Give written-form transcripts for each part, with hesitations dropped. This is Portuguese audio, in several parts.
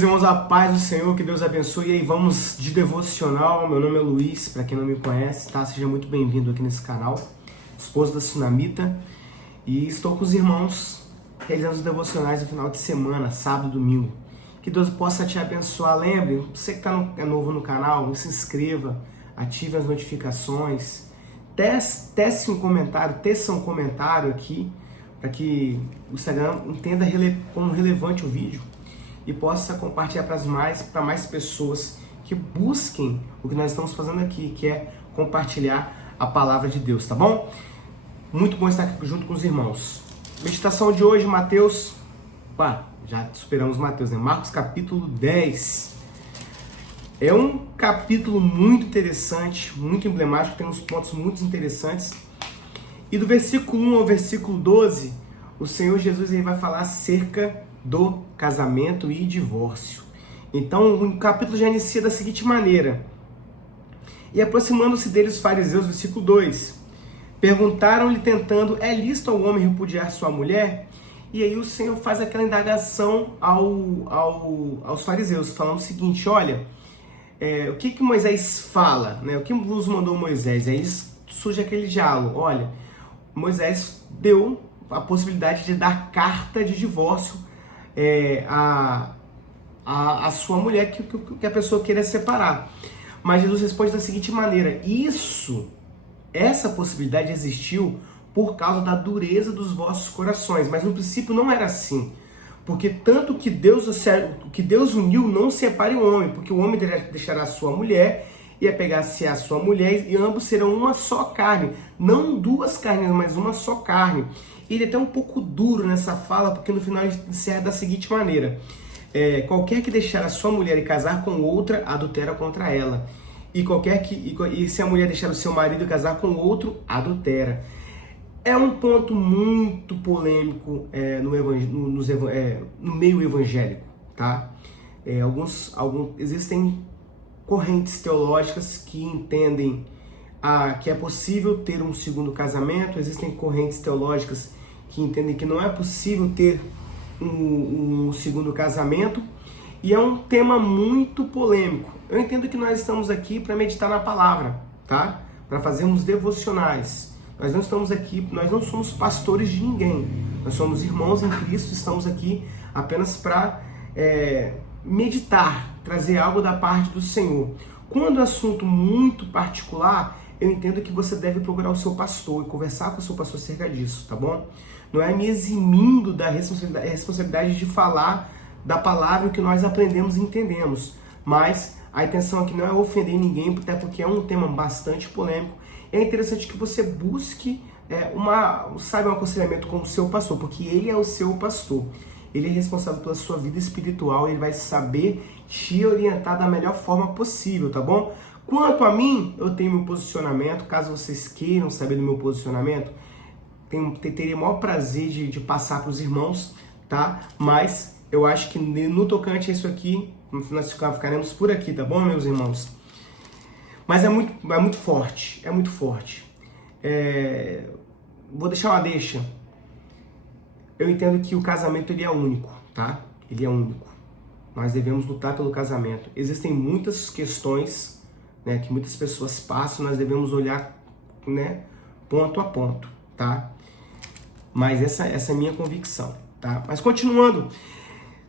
Irmãos, a paz do Senhor, que Deus abençoe. E aí, vamos de devocional. Meu nome é Luiz, para quem não me conhece, tá? Seja muito bem-vindo aqui nesse canal, esposo da Sunamita. E estou com os irmãos realizando os devocionais no final de semana, sábado e domingo. Que Deus possa te abençoar. Lembre, você que é novo no canal, se inscreva, ative as notificações, teça um comentário aqui, para que o Instagram entenda como relevante o vídeo e possa compartilhar para mais pessoas que busquem o que nós estamos fazendo aqui, que é compartilhar a palavra de Deus, tá bom? Muito bom estar aqui junto com os irmãos. Meditação de hoje, Mateus, já superamos Mateus, né? Marcos capítulo 10. É um capítulo muito interessante, muito emblemático, tem uns pontos muito interessantes. E do versículo 1 ao versículo 12, o Senhor Jesus vai falar acerca do casamento e divórcio. Então, o capítulo já inicia da seguinte maneira: e aproximando-se deles os fariseus, versículo 2, perguntaram-lhe tentando, é lícito ao homem repudiar sua mulher? E aí o Senhor faz aquela indagação aos fariseus, falando o seguinte: olha, o que Moisés fala, né? O que vos mandou Moisés? Aí surge aquele diálogo: olha, Moisés deu a possibilidade de dar carta de divórcio a sua mulher que a pessoa queira separar. Mas Jesus responde da seguinte maneira: essa possibilidade existiu por causa da dureza dos vossos corações, mas no princípio não era assim. Porque tanto que Deus uniu, não separe o homem, porque o homem deixará a sua mulher e apegar-se à sua mulher, e ambos serão uma só carne, não duas carnes, mas uma só carne. Ele é até um pouco duro nessa fala, porque no final ele encerra da seguinte maneira: qualquer que deixar a sua mulher e casar com outra, adultera contra ela. E se a mulher deixar o seu marido e casar com outro, adultera. É um ponto muito polêmico no meio evangélico, tá? Existem correntes teológicas que entendem que é possível ter um segundo casamento, existem correntes teológicas que entendem que não é possível ter um segundo casamento, e é um tema muito polêmico. Eu entendo que nós estamos aqui para meditar na palavra, tá? Para fazermos devocionais. Nós não estamos aqui, nós não somos pastores de ninguém. Nós somos irmãos em Cristo, estamos aqui apenas para meditar, trazer algo da parte do Senhor. Quando o assunto muito particular, eu entendo que você deve procurar o seu pastor e conversar com o seu pastor acerca disso, tá bom? Não é me eximindo da responsabilidade de falar da palavra que nós aprendemos e entendemos, mas a intenção aqui não é ofender ninguém, até porque é um tema bastante polêmico. É interessante que você busque um aconselhamento com o seu pastor, porque ele é o seu pastor. Ele é responsável pela sua vida espiritual, ele vai saber te orientar da melhor forma possível, tá bom? Quanto a mim, eu tenho meu posicionamento. Caso vocês queiram saber do meu posicionamento, teria o maior prazer de passar para os irmãos, tá? Mas eu acho que no tocante a isso aqui, nós ficaremos por aqui, tá bom, meus irmãos? Mas é muito forte, é muito forte. Vou deixar uma deixa. Eu entendo que o casamento ele é único, tá? Ele é único. Nós devemos lutar pelo casamento. Existem muitas questões, né, que muitas pessoas passam, nós devemos olhar, né, ponto a ponto, tá? Mas essa é a minha convicção, tá? Mas continuando,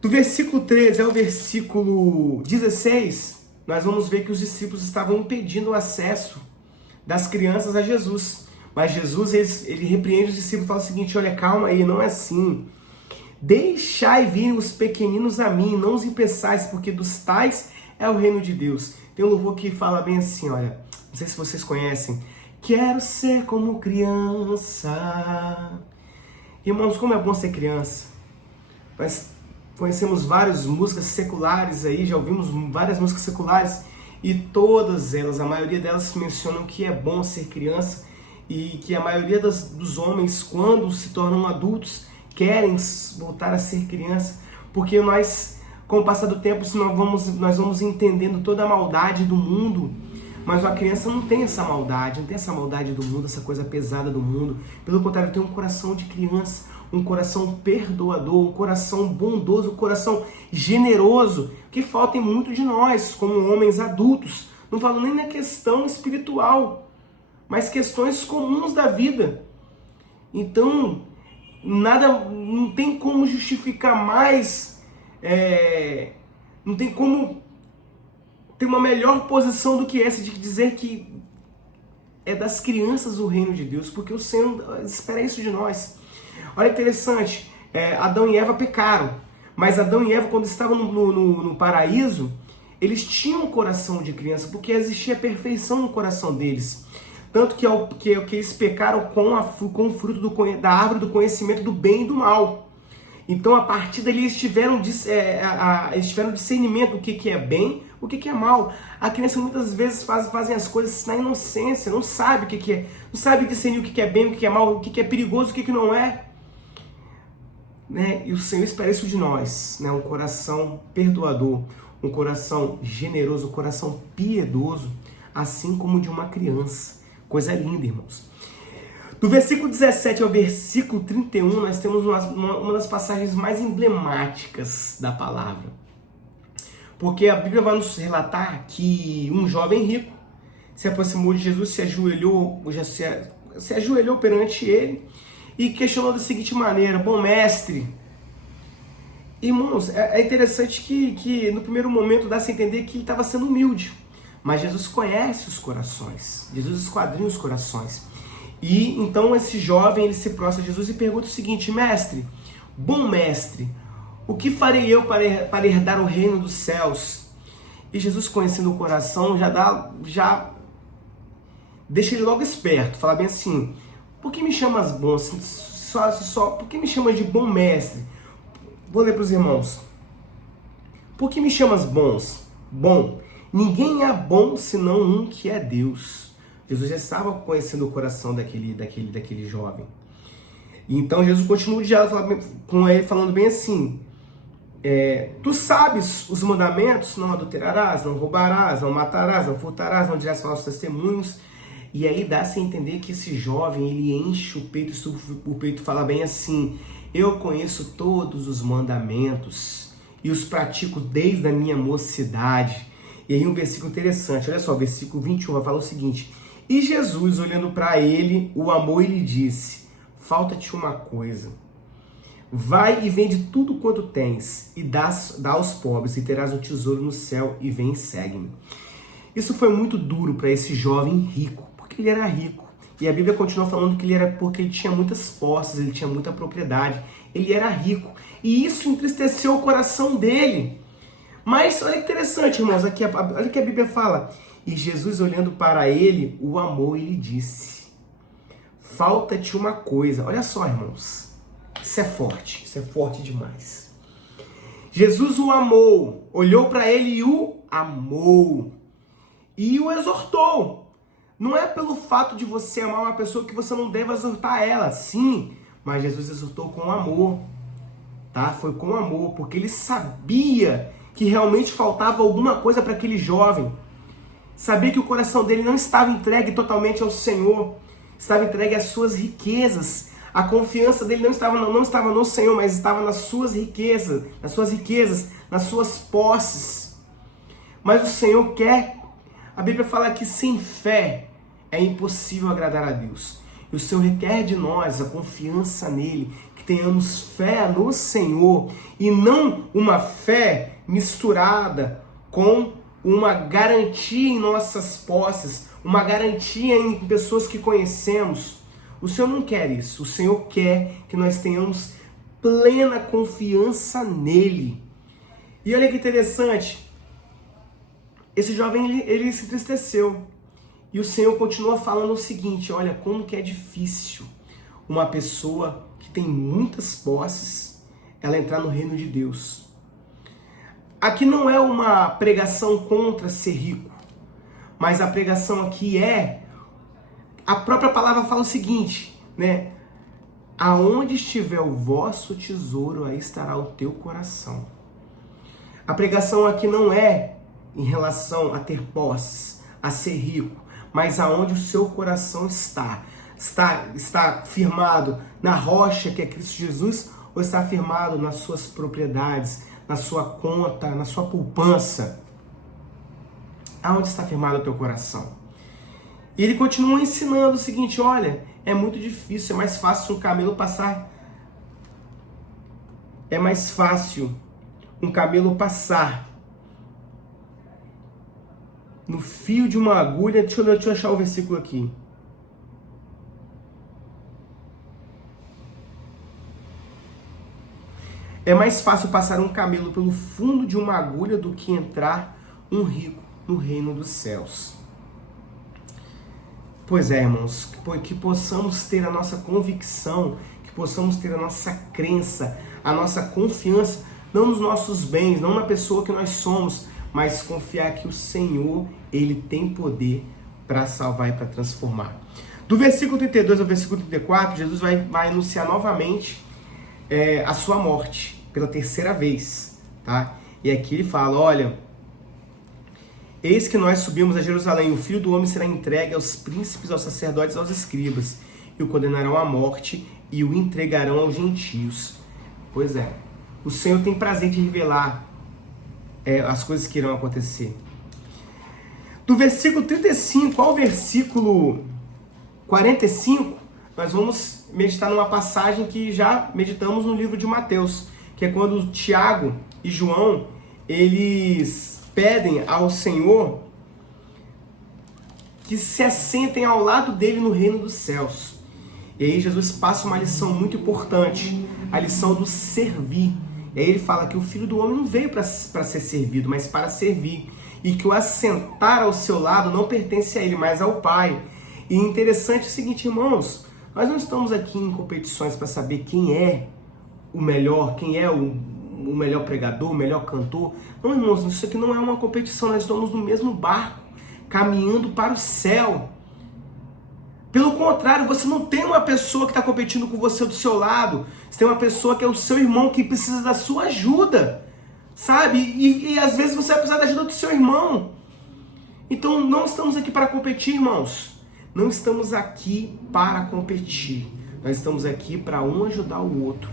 do versículo 13 ao versículo 16, nós vamos ver que os discípulos estavam impedindo o acesso das crianças a Jesus. Mas Jesus, ele repreende os discípulos e fala o seguinte: olha, calma aí, não é assim. Deixai vir os pequeninos a mim, não os impeçais, porque dos tais é o reino de Deus. Tem um louvor que fala bem assim, olha, não sei se vocês conhecem: quero ser como criança. Irmãos, como é bom ser criança. Nós conhecemos várias músicas seculares aí, já ouvimos várias músicas seculares, e todas elas, a maioria delas mencionam que é bom ser criança, e que a maioria dos homens, quando se tornam adultos, querem voltar a ser criança, porque nós, com o passar do tempo, nós vamos entendendo toda a maldade do mundo. Mas a criança não tem essa maldade do mundo, essa coisa pesada do mundo. Pelo contrário, tem um coração de criança, um coração perdoador, um coração bondoso, um coração generoso, que falta em muito de nós, como homens adultos. Não falo nem na questão espiritual, mas questões comuns da vida. Então, não tem como justificar mais, não tem como ter uma melhor posição do que essa de dizer que é das crianças o reino de Deus, porque o Senhor espera isso de nós. Olha que interessante, Adão e Eva pecaram, mas Adão e Eva, quando estavam no paraíso, eles tinham um coração de criança, porque existia perfeição no coração deles. Tanto que eles pecaram com o fruto da árvore do conhecimento do bem e do mal. Então, a partir dali, eles tiveram discernimento do que é bem, o que é mal. A criança muitas vezes fazem as coisas na inocência, não sabe o que é, não sabe discernir o que é bem, o que é mal, o que é perigoso, o que não é. Né? E o Senhor espera isso de nós, né? Um coração perdoador, um coração generoso, um coração piedoso, assim como de uma criança. Coisa linda, irmãos. Do versículo 17 ao versículo 31, nós temos uma das passagens mais emblemáticas da palavra. Porque a Bíblia vai nos relatar que um jovem rico se aproximou de Jesus, se ajoelhou perante ele e questionou da seguinte maneira: bom mestre. Irmãos, é interessante que no primeiro momento dá-se a entender que ele estava sendo humilde. Mas Jesus conhece os corações, Jesus esquadrinha os corações. E então esse jovem, ele se prostra a Jesus e pergunta o seguinte: mestre, bom mestre, o que farei eu para herdar o reino dos céus? E Jesus, conhecendo o coração, já deixa ele logo esperto, fala bem assim: por que me chamas bom? Por que me chamas de bom mestre? Vou ler para os irmãos. Por que me chamas bom? Ninguém é bom senão um que é Deus. Jesus já estava conhecendo o coração daquele jovem. E então Jesus continua o diálogo com ele, falando bem assim: tu sabes os mandamentos: não adulterarás, não roubarás, não matarás, não furtarás, não dirás falsos testemunhos. E aí dá-se a entender que esse jovem, ele enche o peito, o peito fala bem assim: eu conheço todos os mandamentos e os pratico desde a minha mocidade. E aí um versículo interessante, olha só, o versículo 21 vai falar o seguinte: e Jesus, olhando para ele, o amou e lhe disse: falta-te uma coisa, vai e vende tudo quanto tens e dá aos pobres e terás um tesouro no céu, e vem e segue-me. Isso foi muito duro para esse jovem rico, porque ele era rico. E a Bíblia continua falando que ele era porque ele tinha muitas posses, ele tinha muita propriedade, ele era rico. E isso entristeceu o coração dele. Mas olha que interessante, irmãos, olha o que a Bíblia fala. E Jesus, olhando para ele, o amou e lhe disse: falta-te uma coisa. Olha só, irmãos, isso é forte demais. Jesus o amou, olhou para ele e o amou. E o exortou. Não é pelo fato de você amar uma pessoa que você não deve exortar ela, sim, mas Jesus exortou com amor, tá? Foi com amor, porque ele sabia que realmente faltava alguma coisa para aquele jovem. Sabia que o coração dele não estava entregue totalmente ao Senhor, estava entregue às suas riquezas. A confiança dele não estava no Senhor, mas estava nas suas riquezas, nas suas posses. Mas o Senhor quer. A Bíblia fala que sem fé é impossível agradar a Deus. E o Senhor requer de nós a confiança nele, que tenhamos fé no Senhor e não uma fé misturada com uma garantia em nossas posses, uma garantia em pessoas que conhecemos. O Senhor não quer isso. O Senhor quer que nós tenhamos plena confiança nele. E olha que interessante. Esse jovem, ele se entristeceu. E o Senhor continua falando o seguinte: olha como que é difícil uma pessoa que tem muitas posses, ela entrar no reino de Deus. Aqui não é uma pregação contra ser rico, mas a pregação aqui a própria palavra fala o seguinte, né? Aonde estiver o vosso tesouro, aí estará o teu coração. A pregação aqui não é em relação a ter posses, a ser rico, mas aonde o seu coração está. Está firmado na rocha que é Cristo Jesus ou está firmado nas suas propriedades, na sua conta, na sua poupança? Aonde está firmado o teu coração? E ele continua ensinando o seguinte, olha, é muito difícil, é mais fácil um camelo passar. É mais fácil um camelo passar no fio de uma agulha. Deixa eu achar o versículo aqui. É mais fácil passar um camelo pelo fundo de uma agulha do que entrar um rico no reino dos céus. Pois é, irmãos, que possamos ter a nossa convicção, que possamos ter a nossa crença, a nossa confiança, não nos nossos bens, não na pessoa que nós somos, mas confiar que o Senhor, Ele tem poder para salvar e para transformar. Do versículo 32 ao versículo 34, Jesus vai anunciar novamente a sua morte, pela terceira vez, tá? E aqui ele fala, olha, eis que nós subimos a Jerusalém, o Filho do Homem será entregue aos príncipes, aos sacerdotes e aos escribas, e o condenarão à morte e o entregarão aos gentios. Pois é, o Senhor tem prazer de revelar as coisas que irão acontecer. Do versículo 35 ao versículo 45, nós vamos meditar numa passagem que já meditamos no livro de Mateus, que é quando Tiago e João, eles pedem ao Senhor que se assentem ao lado dele no reino dos céus. E aí Jesus passa uma lição muito importante, a lição do servir. E aí ele fala que o Filho do Homem não veio para ser servido, mas para servir. E que o assentar ao seu lado não pertence a ele, mas ao Pai. E interessante é o seguinte, irmãos, nós não estamos aqui em competições para saber quem é o melhor, quem é o melhor pregador, o melhor cantor. Não, irmãos, isso aqui não é uma competição, nós estamos no mesmo barco, caminhando para o céu. Pelo contrário, você não tem uma pessoa que está competindo com você do seu lado, você tem uma pessoa que é o seu irmão, que precisa da sua ajuda, sabe? E às vezes você vai precisar da ajuda do seu irmão. Então não estamos aqui para competir, irmãos. Não estamos aqui para competir. Nós estamos aqui para um ajudar o outro.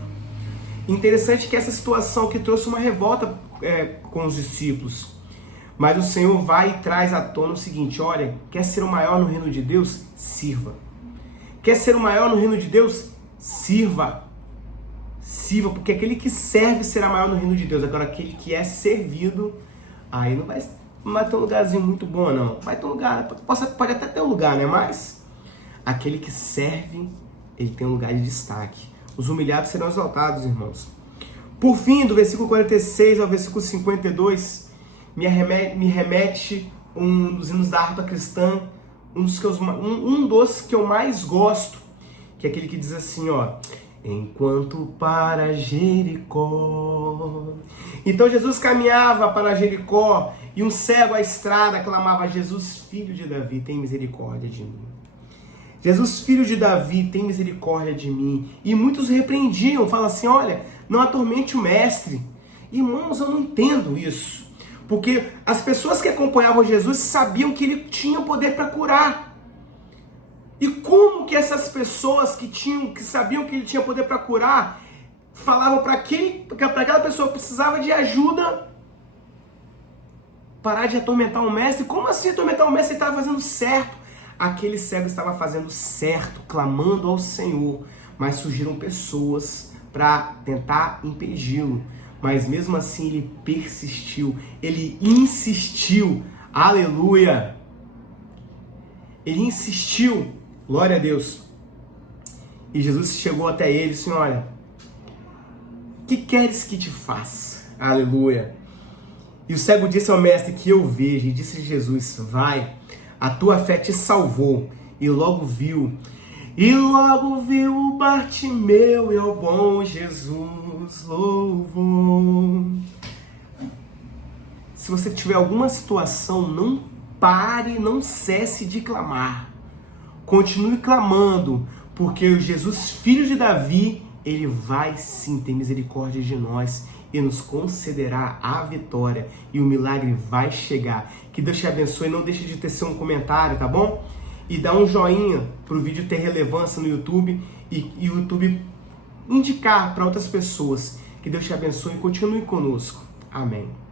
Interessante que essa situação que trouxe uma revolta com os discípulos. Mas o Senhor vai e traz à tona o seguinte, olha, quer ser o maior no reino de Deus? Sirva. Quer ser o maior no reino de Deus? Sirva. Sirva, porque aquele que serve será maior no reino de Deus. Agora, aquele que é servido, aí não vai ter um lugarzinho muito bom, não. Vai ter um lugar, pode até ter um lugar, né? Mas aquele que serve, ele tem um lugar de destaque. Os humilhados serão exaltados, irmãos. Por fim, do versículo 46 ao versículo 52, me remete um dos hinos da harpa cristã, um dos que eu mais gosto, que é aquele que diz assim, ó, enquanto para Jericó. Então Jesus caminhava para Jericó e um cego à estrada clamava, Jesus, filho de Davi, tem misericórdia de mim. Jesus, filho de Davi, tem misericórdia de mim. E muitos repreendiam, falam assim, olha, não atormente o mestre. Irmãos, eu não entendo isso. Porque as pessoas que acompanhavam Jesus sabiam que ele tinha poder para curar. E como que essas pessoas que sabiam que ele tinha poder para curar, falavam para aquela pessoa que precisava de ajuda, parar de atormentar o mestre? Como assim atormentar o mestre? Ele estava fazendo certo. Aquele cego estava fazendo certo, clamando ao Senhor, mas surgiram pessoas para tentar impedi-lo. Mas mesmo assim ele persistiu, ele insistiu, aleluia! Ele insistiu, glória a Deus. E Jesus chegou até ele e disse, olha, que queres que te faça? Aleluia! E o cego disse ao mestre, que eu vejo, e disse Jesus, vai, a tua fé te salvou. E logo viu o Bartimeu e ao bom Jesus louvou. Se você tiver alguma situação, não pare, não cesse de clamar. Continue clamando, porque o Jesus, filho de Davi, ele vai sim ter misericórdia de nós e nos concederá a vitória, e o milagre vai chegar. Que Deus te abençoe, não deixe de tecer um comentário, tá bom? e dá um joinha para o vídeo ter relevância no YouTube e o YouTube indicar para outras pessoas. Que Deus te abençoe e continue conosco. Amém.